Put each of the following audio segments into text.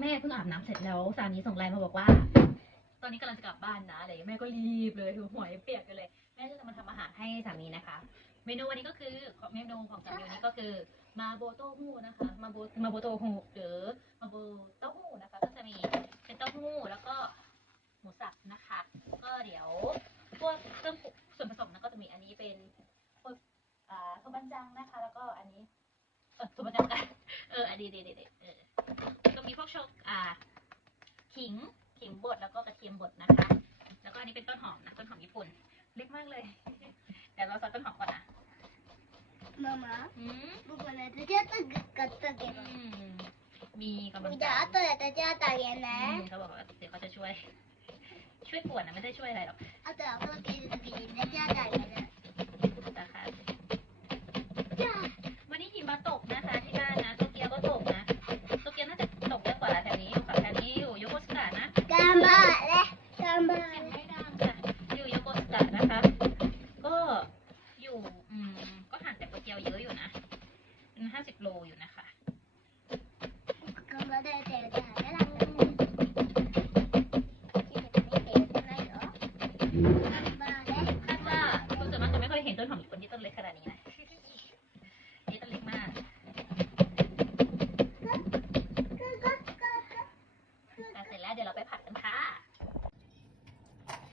แม่เพิ่งอาบน้ำเสร็จแล้วสามีส่งไลน์มาบอกว่า ตอนนี้กำลังจะกลับบ้านนะอะไรอย่างเงี้ยแม่ก็รีบเลยหัวเปียกกันเลย แม่ก็จะมาทำอาหารให้สามีนะคะ เมนูวันนี้ก็คือเมนูของสามีวันนี้ก็คือมาโบโต้หู้นะคะ มาโบมาโบโต้หู้หรือมาโบเต้หู้นะคะ ก็จะมีเป็นเต้าหู้แล้วก็หมูสับนะคะ ก็เดี๋ยวพวกเครื่องปรุงส่วนผสมนะก็จะมีอันนี้เป็นพวกอ่าโทบันจังนะคะ แล้วก็อันนี้เออโทบันจังกันเอออันนี้เด็ดเด็ดเออก็มีพวกโชกอ่าขิงขิงบดแล้วก็กระเทียมบดนะคะ แล้วก็อันนี้เป็นต้นหอมนะต้นหอมญี่ปุ่น เล็กมากเลย เดี๋ยวเราซอยต้นหอมก่อนนะ ママ、 อืม 僕ね、立ち会ったかったけ อื ど。 มมีกำลัง じゃあ、後で立ち会ってあげる อืม ね。 เขาบอกว่าเดี๋ยวเขาจะช่วย ช่วยปวดนะไม่ได้ช่วยอะไรหรอก 後でお風呂入るときに立ち会ってあげる。 นะคะ じゃあ、 วันนี้หิมะตกนะ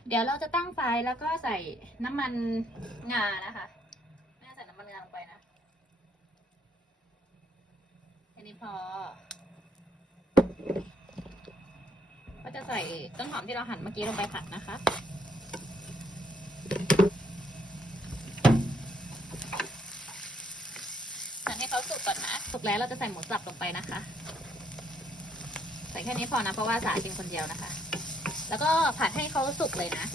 เดี๋ยวเราจะตั้งไฟแล้วก็ใส่น้ำมันงานะคะแม่ใส่น้ำมันงาลงไปนะแค่นี้พอ ก็จะใส่ต้นหอมที่เราหั่นเมื่อกี้ลงไปผัดนะคะผัดให้เขาสุกก่อนนะ สุกแล้วเราจะใส่หมูสับลงไปนะคะ ใส่แค่นี้พอนะเพราะว่าสากินคนเดียวนะคะ แล้วก็ผัดให้เขาสุกเลยนะ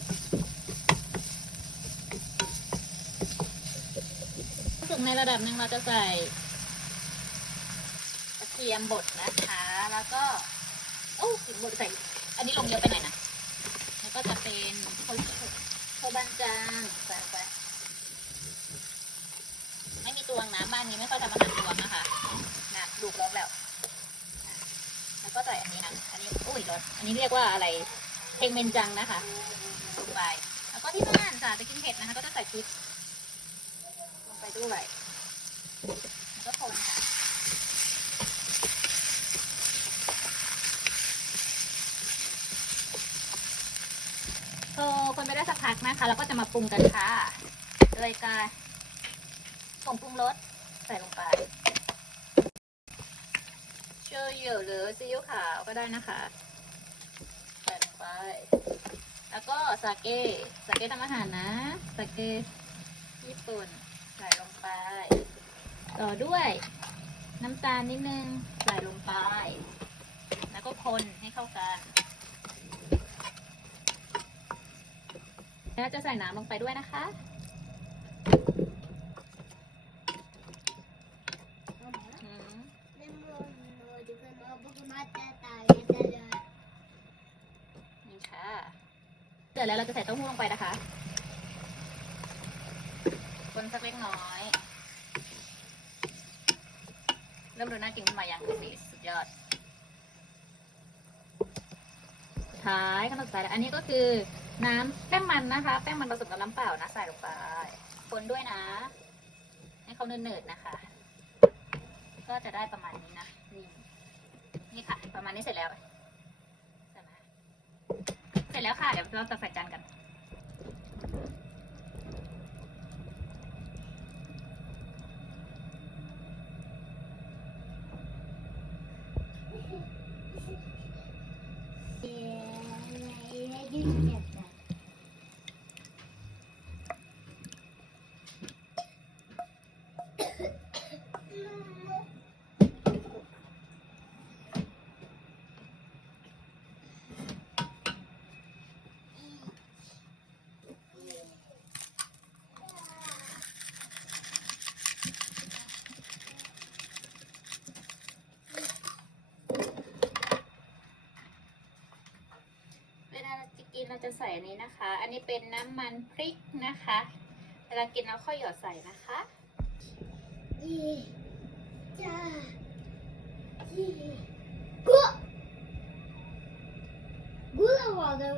สุกในระดับหนึ่งเราจะใส่กระเทียมบดนะคะ แล้วก็โอ้ถึงบดใส่ อันนี้ลงเยอะไปหน่อยนะ แล้วก็จะเป็นโคโคบันจางใส่ไปไม่มีตวงนะบ้านนี้ไม่ค่อยทำอาหารตวงนะคะนะดูกร้องแล้ว แล้วก็ใส่อันนี้นะ อันนี้ อุ้ยรสอันนี้เรียกว่าอะไร งเมนจังนะคะลงไปแล้วก็ที่บ้านค่ะจะกินเผ็ดนะคะ ก็จะใส่พริกลงไปด้วยแล้วก็คนค่ะโอ้คนไปได้สักพักนะคะแล้วก็จะมาปรุงกันค่ะโดยการผงปรุงรสใส่ลงไปโชยุหรือซีอิ๊วขาวก็ได้นะคะ ไป แล้วก็สาเกสาเกทำอาหารนะสาเกญี่ปุ่นใส่ลงไป ต่อด้วยน้ำตาลนิดนึงใส่ลงไป แล้วก็คนให้เข้ากันแล้วจะใส่น้ำลงไปด้วยนะคะ เสร็จแล้วเราจะใส่เต้าหู้ลงไปนะคะ คนสักเล็กน้อย เริ่มดูน่ากินขึ้นมายังดูสิสุดยอด สุดท้ายขั้นตอนสุดท้ายอันนี้ก็คือน้ำแป้งมันนะคะ แป้งมันผสมกับน้ำเปล่านะใส่ลงไป คนด้วยนะ ให้เขาเนืดๆนะคะ ก็จะได้ประมาณนี้นะ นี่นี่ค่ะ ประมาณนี้เสร็จแล้วใช่ไหม เสร็จ แล้วค่ะ เดี๋ยวเราจะใส่จานกัน นะเราจะกินเราจะใส่อันนี้นะคะ อันนี้เป็นน้ำมันพริกนะคะเวลากินเราค่อยหยอดใส่นะคะยี่จ้ายี่กูกูจะบอกได้